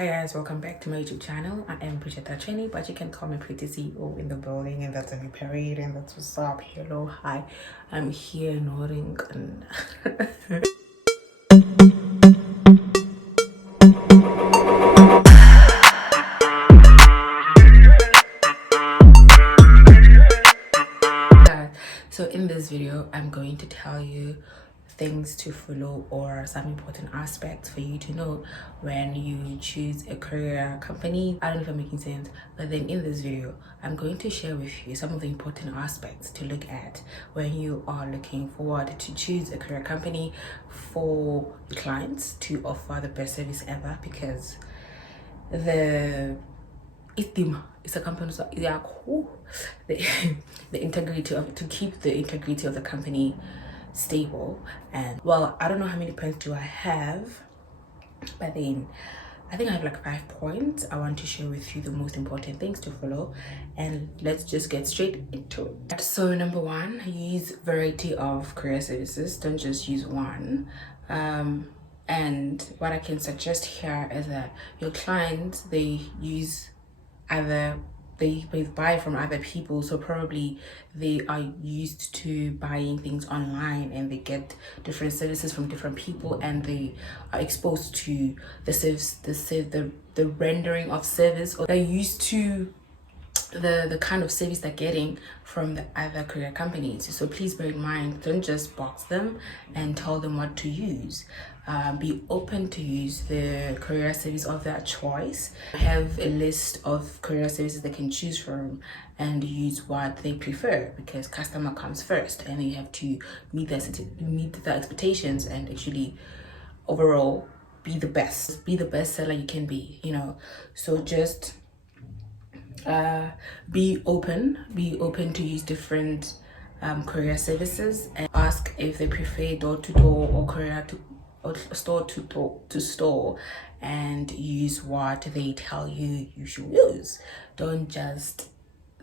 Hi guys, welcome back to my YouTube channel. I am Bridget Rachuene, but you can call me Pretty CEO in the building, and that's a new parade, and that's what's up. Hello, hi. I'm here nodding and so in this video, I'm going to tell you things to follow or some important aspects for you to know when you choose a career company. I don't know if I'm making sense, but then in this video I'm going to share with you some of the important aspects to look at when you are looking forward to choose a career company for your clients to offer the best service ever, because the it's a company, so they are cool. The integrity of, to keep the integrity of the company stable. And well, I don't know how many points do I have, but then I think I have like 5 points. I want to share with you the most important things to follow, and let's just get straight into it. So number one, use variety of career services. Don't just use one. And what I can suggest here is that your clients, they use either they buy from other people, so probably they are used to buying things online and they get different services from different people, and they are exposed to the service, the rendering of service, or they're used to the kind of service they're getting from the other career companies. So please bear in mind, don't just box them and tell them what to use. Be open to use the career service of their choice. Have a list of career services they can choose from and use what they prefer, because customer comes first and you have to meet their expectations and actually overall be the best seller you can be, you know. So just be open to use different career services, and ask if they prefer door-to-door or career to or store, and use what they tell you you should use. Don't just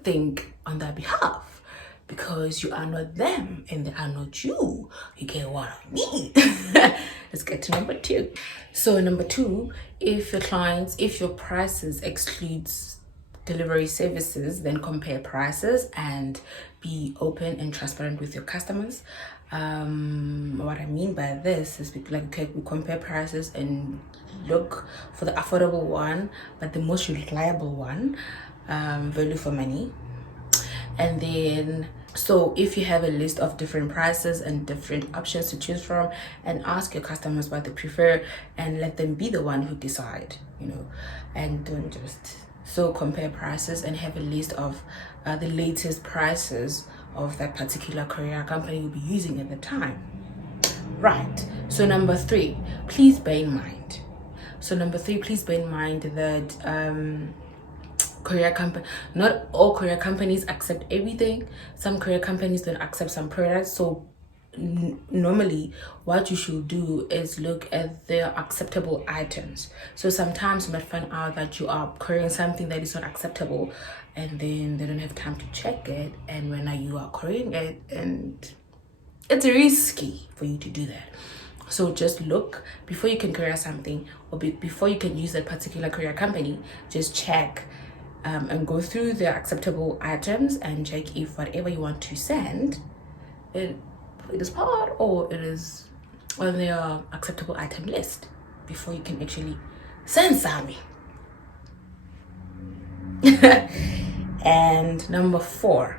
think on their behalf, because you are not them and they are not you. You get what I mean? Let's get to number two. So number two, if your prices excludes delivery services, then compare prices and be open and transparent with your customers. What I mean by this is, like, we compare prices and look for the affordable one but the most reliable one, value for money. And then, so if you have a list of different prices and different options to choose from, and ask your customers what they prefer and let them be the one who decide, you know. And don't just, so compare prices and have a list of the latest prices of that particular career company you'll be using at the time. Right. So number three, please bear in mind. That not all career companies accept everything. Some career companies don't accept some products. So normally what you should do is look at their acceptable items. So sometimes you might find out that you are carrying something that is not acceptable, and then they don't have time to check it, and when you are carrying it, and it's risky for you to do that. So just look before you can career something, or before you can use that particular career company. Just check and go through the acceptable items and check if whatever you want to send it is part, or it is on their acceptable item list, before you can actually send something. And number four,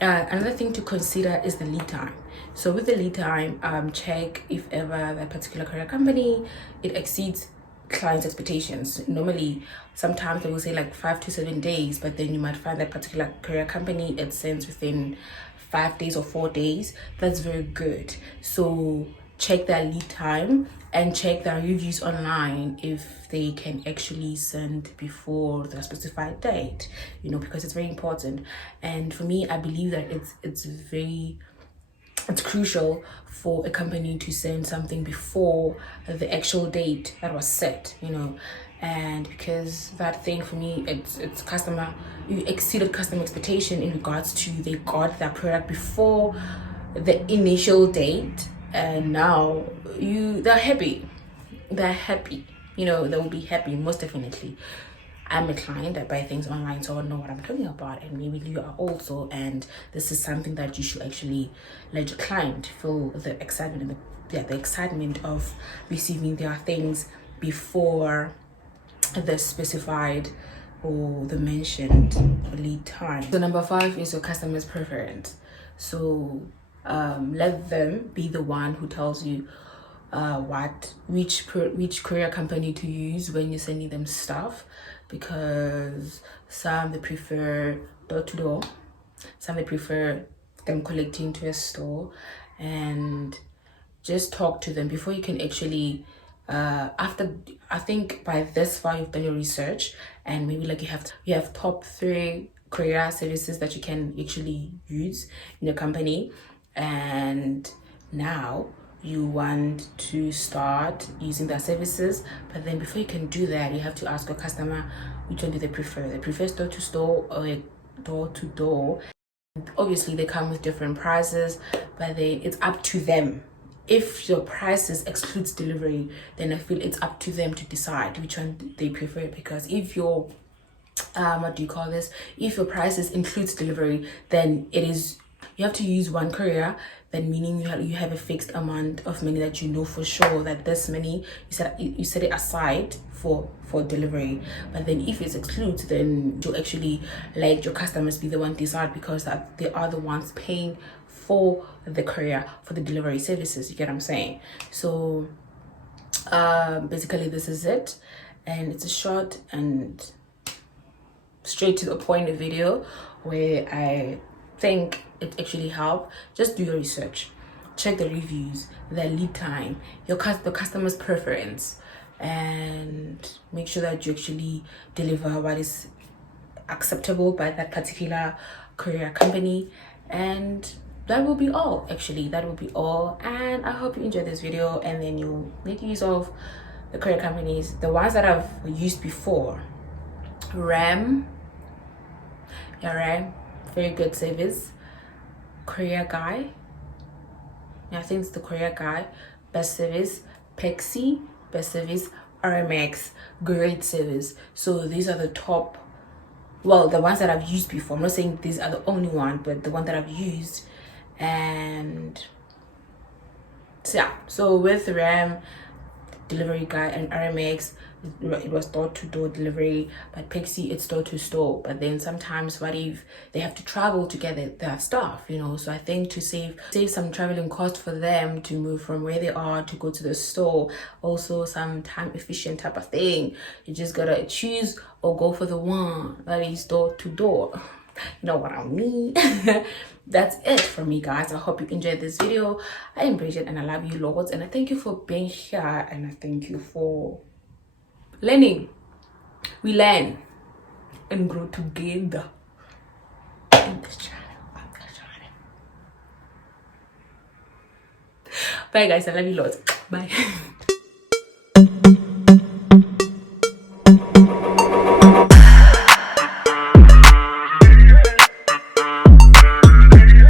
another thing to consider is the lead time. So with the lead time, check if ever that particular career company, it exceeds clients' expectations. Normally, sometimes they will say like 5 to 7 days, but then you might find that particular career company, it sends within 5 days or 4 days. That's very good. So check their lead time and check their reviews online if they can actually send before the specified date, you know, because it's very important. And for me, I believe that it's crucial for a company to send something before the actual date that was set, you know. And because that thing, for me, it's customer, you exceeded customer expectation in regards to they got that product before the initial date, and now they're happy. they will be happy, most definitely. I'm a client, I buy things online, so I know what I'm talking about, and maybe you are also. And this is something that you should actually let your client feel the excitement and the excitement of receiving their things before the specified or the mentioned lead time. So number 5 is your customer's preference. So let them be the one who tells you which courier company to use when you're sending them stuff, because some they prefer door to door, some they prefer them collecting to a store. And just talk to them before you can actually after, I think by this far you've done your research, and maybe like you have top 3 courier services that you can actually use in your company, and now you want to start using their services. But then before you can do that, you have to ask your customer which one do they prefer. They prefer store to store or door to door. Obviously they come with different prices, but it's up to them. If your prices excludes delivery, then I feel it's up to them to decide which one they prefer. Because if your if your prices includes delivery, then you have to use one courier. Then meaning you have a fixed amount of money that you know for sure that this money you set it aside for delivery. But then if it excludes, then you actually let your customers be the one decide, because that they are the ones paying for the courier, for the delivery services. You get what I'm saying? So basically this is it, and it's a short and straight to the point video where I think it actually helped. Just do your research, check the reviews, the lead time, the customer's preference, and make sure that you actually deliver what is acceptable by that particular courier company. And that will be all. Actually, that will be all. And I hope you enjoyed this video, and then you make use of the courier companies, the ones that I've used before. Ram, very good service. Courier Guy, I think it's the Courier Guy, best service. Ekse, best service. RMX, great service. So these are the top, well, the ones that I've used before. I'm not saying these are the only one, but the one that I've used. And so yeah, so with Ram, Delivery Guy, and RMX, it was door to door delivery. But Ekse, it's door to store. But then sometimes what if they have to travel to get their stuff, so I think to save some traveling cost for them to move from where they are to go to the store, also some time efficient type of thing, you just gotta choose or go for the one that is door to door. You know what I mean? That's it from me, guys. I hope you enjoyed this video. I am Bridget, and I love you lots, and I thank you for being here, and I thank you for learning. We learn and grow together in this channel. Bye guys, I love you lots. Bye.